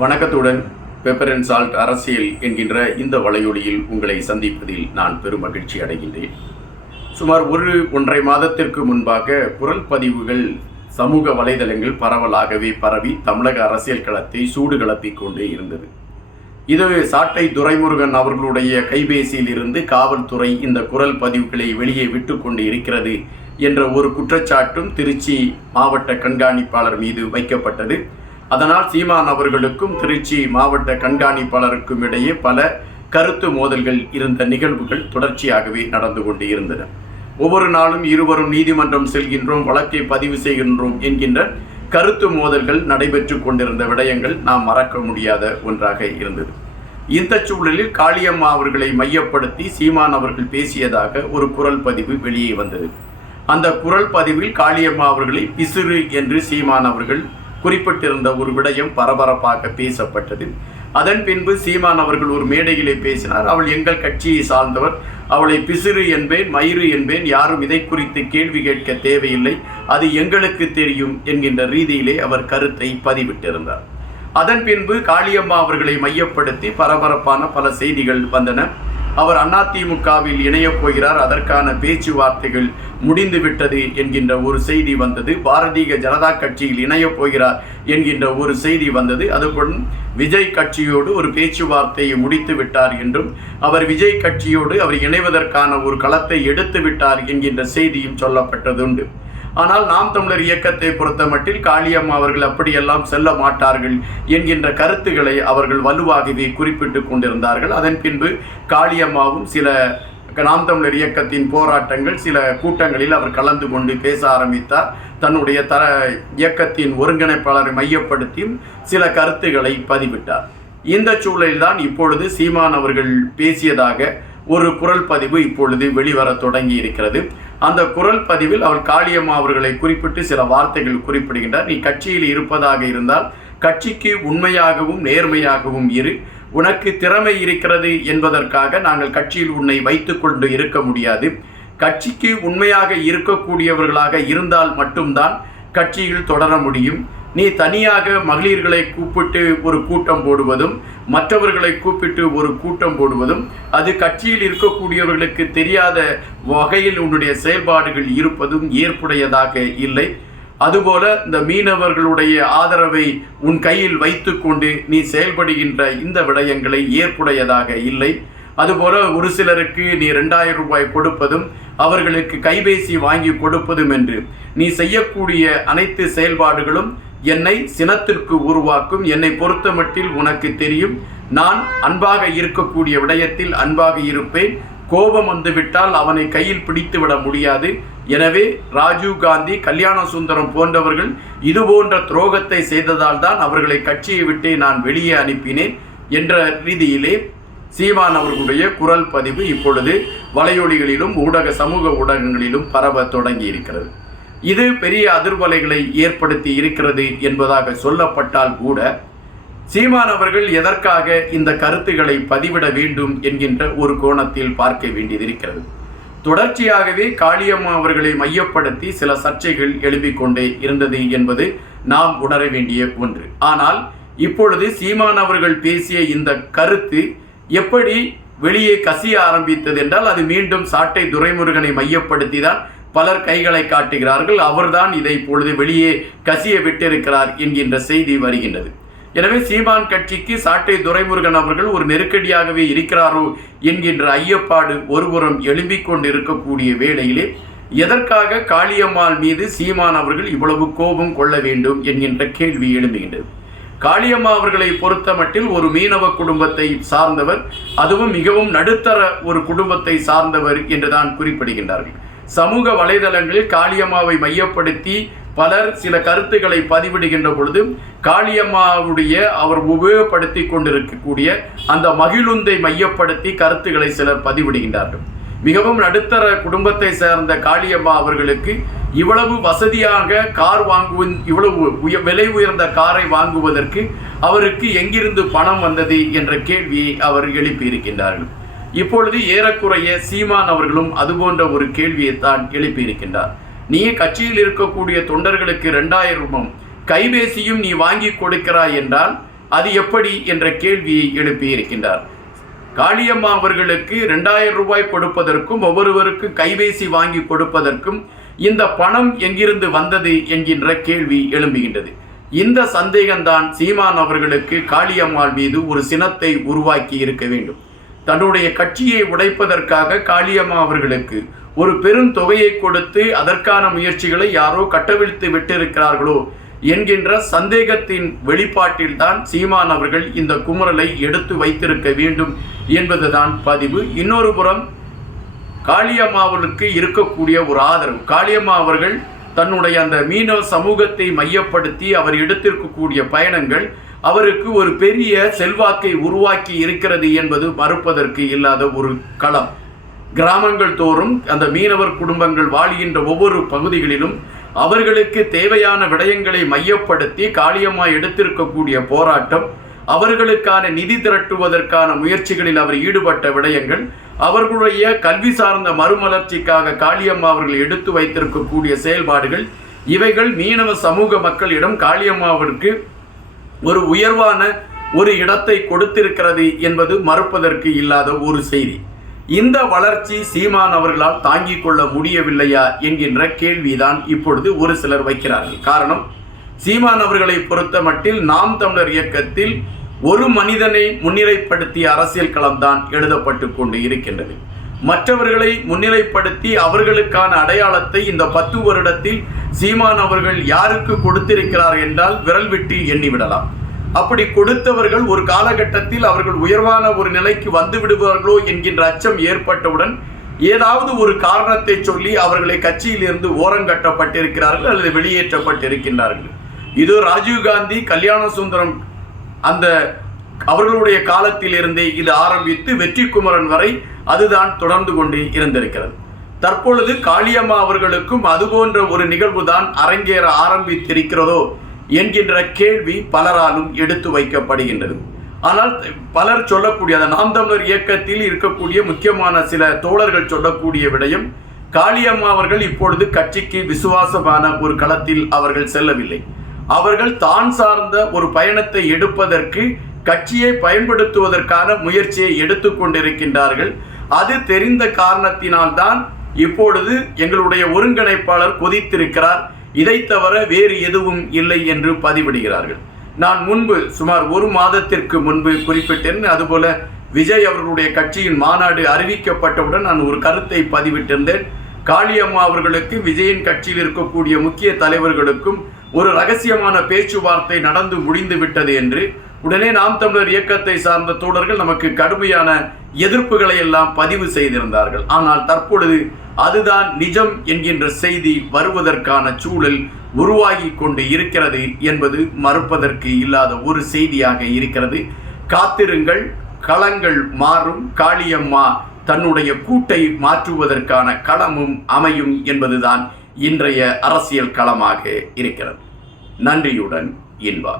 வணக்கத்துடன் pepper and salt அரசியல் என்கின்ற இந்த வலையொலியில் உங்களை சந்திப்பதில் நான் பெரும் மகிழ்ச்சி அடைகின்றேன். சுமார் ஒன்றரை மாதத்திற்கு முன்பாக குரல் பதிவுகள் சமூக வலைதளங்கள் பரவலாகவே பரவி தமிழக அரசியல் களத்தை சூடு கிளப்பிக் கொண்டே இருந்தது. இது சாட்டை துரைமுருகன் அவர்களுடைய கைபேசியில் இருந்து காவல்துறை இந்த குரல் பதிவுகளை வெளியே விட்டு கொண்டு இருக்கிறது என்ற ஒரு குற்றச்சாட்டும் திருச்சி மாவட்ட கண்காணிப்பாளர் மீது வைக்கப்பட்டது. அதனால் சீமான் அவர்களுக்கும் திருச்சி மாவட்ட கண்காணிப்பாளருக்கும் இடையே பல கருத்து மோதல்கள் இருந்த நிகழ்வுகள் தொடர்ச்சியாகவே நடந்து கொண்டு இருந்தன. ஒவ்வொரு நாளும் இருவரும் நீதிமன்றம் செல்கின்றோம், வழக்கை பதிவு செய்கின்றோம் என்கின்ற கருத்து மோதல்கள் நடைபெற்று கொண்டிருந்த விடயங்கள் நாம் மறக்க முடியாத ஒன்றாக இருந்தது. இந்த சூழலில் காளியம்மா அவர்களை மையப்படுத்தி சீமான் அவர்கள் பேசியதாக ஒரு குரல் பதிவு வெளியே வந்தது. அந்த குரல் பதிவில் காளியம்மா அவர்களை பிசிறு என்று சீமான் அவர்கள் குறிப்பிட்டிருந்த ஒரு விடயம் பரபரப்பாக பேசப்பட்டது. அதன் பின்பு சீமான் அவர்கள் ஒரு மேடையிலே பேசினார். அவள் எங்கள் கட்சியை சார்ந்தவர், அவளை பிசிறு என்பேன், மயிறு என்பேன், யாரும் இதை குறித்து கேள்வி கேட்க தேவையில்லை, அது எங்களுக்கு தெரியும் என்கின்ற ரீதியிலே அவர் கருத்தை பதிவிட்டிருந்தார். அதன் பின்பு காளியம்மா அவர்களை மையப்படுத்தி பரபரப்பான பல செய்திகள் வந்தன. அவர் அதிமுகவில் இணையப் போகிறார், அதற்கான பேச்சுவார்த்தைகள் முடிந்துவிட்டது என்கின்ற ஒரு செய்தி வந்தது. பாரதிய ஜனதா கட்சியில் இணையப் போகிறார் என்கின்ற ஒரு செய்தி வந்தது. அதுபோல் விஜய் கட்சியோடு ஒரு பேச்சுவார்த்தையை முடித்து விட்டார் என்றும், அவர் விஜய் கட்சியோடு அவர் இணைவதற்கான ஒரு களத்தை எடுத்து விட்டார் என்கின்ற செய்தியும் சொல்லப்பட்டதுண்டு. ஆனால் நாம் தமிழர் இயக்கத்தை பொறுத்த மட்டில் காளியம்மா அவர்கள் அப்படியெல்லாம் செல்ல மாட்டார்கள் என்கின்ற கருத்துக்களை அவர்கள் வலுவாகவே குறிப்பிட்டு கொண்டிருந்தார்கள். அதன் பின்பு காளியம்மாவும் சில நாம் தமிழர் இயக்கத்தின் போராட்டங்கள் சில கூட்டங்களில் அவர் கலந்து கொண்டு பேச ஆரம்பித்தார். தன்னுடைய இயக்கத்தின் ஒருங்கிணைப்பாளரை மையப்படுத்தியும் சில கருத்துக்களை பதிவிட்டார். இந்த சூழலில்தான் இப்பொழுது சீமான் அவர்கள் பேசியதாக ஒரு குரல் பதிவு இப்பொழுது வெளிவர தொடங்கி இருக்கிறது. அந்த குரல் பதிவில் அவள் காளியம்மா அவர்களை குறிப்பிட்டு சில வார்த்தைகள் குறிப்பிடுகின்றார். நீ கட்சியில் இருப்பதாக இருந்தால் கட்சிக்கு உண்மையாகவும் நேர்மையாகவும் இரு. உனக்கு திறமை இருக்கிறது என்பதற்காக நாங்கள் கட்சியில் உன்னை வைத்து கொண்டு இருக்க முடியாது. கட்சிக்கு உண்மையாக இருக்கக்கூடியவர்களாக இருந்தால் மட்டும்தான் கட்சியில் தொடர முடியும். நீ தனியாக மகளிர்களை கூப்பிட்டு ஒரு கூட்டம் போடுவதும் மற்றவர்களை கூப்பிட்டு ஒரு கூட்டம் போடுவதும் அது கட்சியில் இருக்கக்கூடியவர்களுக்கு தெரியாத வகையில் உன்னுடைய செயல்பாடுகள் இருப்பதும் ஏற்புடையதாக இல்லை. அதுபோல இந்த மீனவர்களுடைய ஆதரவை உன் கையில் வைத்து கொண்டு நீ செயல்படுகின்ற இந்த விடயங்களை ஏற்புடையதாக இல்லை. அதுபோல ஒரு சிலருக்கு நீ 2000 ரூபாய் கொடுப்பதும் அவர்களுக்கு கைபேசி வாங்கி கொடுப்பதும் என்று நீ செய்யக்கூடிய அனைத்து செயல்பாடுகளும் என்னை சினத்திற்கு உருவாக்கும். என்னை பொறுத்தமட்டில் உனக்கு தெரியும், நான் அன்பாக இருக்கக்கூடிய விடயத்தில் அன்பாக இருப்பேன். கோபம் வந்துவிட்டால் அவனை கையில் பிடித்து விட முடியாது. எனவே ராஜீவ் காந்தி, கல்யாண சுந்தரம் போன்றவர்கள் இது போன்ற துரோகத்தை செய்ததால் தான் அவர்களை கட்சியை விட்டு நான் வெளியே அனுப்பினேன் என்ற ரீதியிலே சீமான் அவர்களுடைய குரல் பதிவு இப்பொழுது வலையொலிகளிலும் சமூக ஊடகங்களிலும் பரவ தொடங்கி இருக்கிறது. இது பெரிய அதிர்வலைகளை ஏற்படுத்தி இருக்கிறது என்பதாக சொல்லப்பட்டால் கூட சீமான் அவர்கள் எதற்காக இந்த கருத்துக்களை பதிவிட வேண்டும் என்கின்ற ஒரு கோணத்தில் பார்க்க வேண்டியது இருக்கிறது. தொடர்ச்சியாகவே காளியம்மா அவர்களை மையப்படுத்தி சில சர்ச்சைகள் எழுப்பிக் கொண்டே இருந்தது என்பது நாம் உணர வேண்டிய ஒன்று. ஆனால் இப்பொழுது சீமான் அவர்கள் பேசிய இந்த கருத்து எப்படி வெளியே கசிய ஆரம்பித்தது என்றால் அது மீண்டும் சாட்டை துரைமுருகனை மையப்படுத்தி தான் பலர் கைகளை காட்டுகிறார்கள். அவர்தான் இதை இப்பொழுது வெளியே கசிய விட்டிருக்கிறார் என்கின்ற செய்தி வருகின்றது. எனவே சீமான் கட்சிக்கு சாட்டை துரைமுருகன் அவர்கள் ஒரு நெருக்கடியாகவே இருக்கிறாரோ என்கின்ற ஐயப்பாடு ஒருபுறம் எழும்பிக் கொண்டு இருக்கக்கூடிய வேளையிலே எதற்காக காளியம்மாள் மீது சீமான் அவர்கள் இவ்வளவு கோபம் கொள்ள வேண்டும் என்கின்ற கேள்வி எழும்புகின்றது. காளியம்மா அவர்களை பொறுத்த மட்டில் ஒரு மீனவ குடும்பத்தை சார்ந்தவர், அதுவும் மிகவும் நடுத்தர ஒரு குடும்பத்தை சார்ந்தவர் என்றுதான் குறிப்பிடுகின்றார்கள். சமூக வலைதளங்களில் காளியம்மாவை மையப்படுத்தி பலர் சில கருத்துக்களை பதிவிடுகின்ற பொழுது காளியம்மாவுடைய அவர் உபயோகப்படுத்தி கொண்டிருக்கக்கூடிய அந்த மகிழுந்தை மையப்படுத்தி கருத்துக்களை சிலர் பதிவிடுகின்றார்கள். மிகவும் நடுத்தர குடும்பத்தை சேர்ந்த காளியம்மா அவர்களுக்கு இவ்வளவு வசதியாக கார் இவ்வளவு விலை உயர்ந்த காரை வாங்குவதற்கு அவருக்கு எங்கிருந்து பணம் வந்தது என்ற கேள்வியை அவர் எழுப்பியிருக்கின்றார்கள். இப்பொழுது ஏறக்குறைய சீமான் அவர்களும் அதுபோன்ற ஒரு கேள்வியைத்தான் எழுப்பியிருக்கின்றார். நீ கட்சியில் இருக்கக்கூடிய தொண்டர்களுக்கு 2000 ரூபாய் கைபேசியும் நீ வாங்கி கொடுக்கிறாய் என்றால் அது எப்படி என்ற கேள்வியை எழுப்பியிருக்கின்றார். காளியம்மா அவர்களுக்கு 2000 ரூபாய் கொடுப்பதற்கும் ஒவ்வொருவருக்கும் கைபேசி வாங்கி கொடுப்பதற்கும் இந்த பணம் எங்கிருந்து வந்தது என்கின்ற கேள்வி எழும்புகின்றது. இந்த சந்தேகம்தான் சீமான் அவர்களுக்கு காளியம்மாள் மீது ஒரு சினத்தை உருவாக்கி இருக்க வேண்டும். தன்னுடைய கட்சியை உடைப்பதற்காக காளியம்மா அவர்களுக்கு ஒரு பெரும் தொகையை கொடுத்து அதற்கான முயற்சிகளை யாரோ கட்டவிழ்த்து விட்டிருக்கிறார்களோ என்கின்ற சந்தேகத்தின் வெளிப்பாட்டில்தான் சீமான் அவர்கள் இந்த குமுறலை எடுத்து வைத்திருக்க வேண்டும் என்பதுதான் பதிவு. இன்னொரு புறம் காளியம்மாவுக்கு இருக்கக்கூடிய ஒரு ஆதரவு, காளியம்மா அவர்கள் தன்னுடைய அந்த மீனவ சமூகத்தை மையப்படுத்தி அவர் எடுத்திருக்கக்கூடிய பயணங்கள் அவருக்கு ஒரு பெரிய செல்வாக்கை உருவாக்கி இருக்கிறது என்பது மறுப்பதற்கு இல்லாத ஒரு களம். கிராமங்கள் தோறும் அந்த மீனவர் குடும்பங்கள் வாழ்கின்ற ஒவ்வொரு பகுதிகளிலும் அவர்களுக்கு தேவையான விடயங்களை மையப்படுத்தி காளியம்மா எடுத்திருக்கக்கூடிய போராட்டம், அவர்களுக்கான நிதி திரட்டுவதற்கான முயற்சிகளில் அவர் ஈடுபட்ட விடயங்கள், அவர்களுடைய கல்வி சார்ந்த மறுமலர்ச்சிக்காக காளியம்மா அவர்கள் எடுத்து வைத்திருக்கக்கூடிய செயல்பாடுகள், இவைகள் மீனவ சமூக மக்களிடம் காளியம்மாவிற்கு ஒரு உயர்வான ஒரு இடத்தை கொடுத்திருக்கிறது என்பது மறுப்பதற்கு இல்லாத ஒரு செய்தி. இந்த வளர்ச்சி சீமான் அவர்களால் தாங்கிக் கொள்ள முடியவில்லையா என்கின்ற கேள்விதான் இப்பொழுது ஒரு சிலர் வைக்கிறார்கள். காரணம், சீமான் அவர்களை பொறுத்த மட்டில் நாம் தமிழர் இயக்கத்தில் ஒரு மனிதனை முன்னிலைப்படுத்திய அரசியல் களம்தான் எழுதப்பட்டு கொண்டு இருக்கின்றது. மற்றவர்களை முன்னிலைப்படுத்தி அவர்களுக்கான அடையாளத்தை இந்த 10 வருடத்தில் சீமான் அவர்கள் யாருக்கு கொடுத்திருக்கிறார் என்றால் விரல் விட்டு எண்ணிவிடலாம். அப்படி கொடுத்தவர்கள் ஒரு காலகட்டத்தில் அவர்கள் உயர்வான ஒரு நிலைக்கு வந்து விடுவார்களோ என்கின்ற அச்சம் ஏற்பட்டவுடன் ஏதாவது ஒரு காரணத்தை சொல்லி அவர்களை கட்சியிலிருந்து ஓரங்கட்டப்பட்டிருக்கிறார்கள் அல்லது வெளியேற்றப்பட்டிருக்கின்றார்கள். இது ராஜீவ்காந்தி, கல்யாண சுந்தரம் அந்த அவர்களுடைய காலத்தில் இருந்தே இது ஆரம்பித்து வெற்றிக்குமரன் வரை அதுதான் தொடர்ந்து கொண்டு இருந்திருக்கிறது. தற்பொழுது காளியம்மா அவர்களுக்கும் அதுபோன்ற ஒரு நிகழ்வு தான் அரங்கேற ஆரம்பித்திருக்கிறதோ என்கின்ற கேள்வி பலராலும் எடுத்து வைக்கப்படுகின்றது. ஆனால் பலர் சொல்லக்கூடிய அந்த நாம் தமிழர் இயக்கத்தில் இருக்கக்கூடிய முக்கியமான சில தோழர்கள் சொல்லக்கூடிய விடயம், காளியம்மா அவர்கள் இப்பொழுது கட்சிக்கு விசுவாசமான ஒரு களத்தில் அவர்கள் செல்லவில்லை. அவர்கள் தான் சார்ந்த ஒரு பயணத்தை எடுப்பதற்கு கட்சியை பயன்படுத்துவதற்கான முயற்சியை எடுத்துக்கொண்டிருக்கின்றார்கள். அது தெரிந்த காரணத்தினால்தான் இப்பொழுது எங்களுடைய ஒருங்கிணைப்பாளர் கொதித்திருக்கிறார், இதை தவிர வேறு எதுவும் இல்லை என்று பதிவிடுகிறார்கள். நான் முன்பு சுமார் 1 மாதத்திற்கு முன்பு குறிப்பிட்டேன். அதுபோல விஜய் அவர்களுடைய கட்சியின் மாநாடு அறிவிக்கப்பட்டவுடன் நான் ஒரு கருத்தை பதிவிட்டிருந்தேன். காளியம்மா அவர்களுக்கு விஜயின் கட்சியில் இருக்கக்கூடிய முக்கிய தலைவர்களுக்கும் ஒரு ரகசியமான பேச்சுவார்த்தை நடந்து முடிந்து விட்டது என்று. உடனே நாம் தமிழர் இயக்கத்தை சார்ந்த தோழர்கள் நமக்கு கடுமையான எதிர்ப்புகளை எல்லாம் பதிவு செய்திருந்தார்கள். ஆனால் தற்பொழுது அதுதான் நிஜம் என்கின்ற செய்தி வருவதற்கான சூழல் உருவாகி கொண்டு இருக்கிறது என்பது மறுப்பதற்கு இல்லாத ஒரு செய்தியாக இருக்கிறது. காத்திருங்கள், களங்கள் மாறும். காளியம்மா தன்னுடைய கூட்டை மாற்றுவதற்கான களமும் அமையும் என்பதுதான் இன்றைய அரசியல் களமாக இருக்கிறது. நன்றியுடன் இன்பா.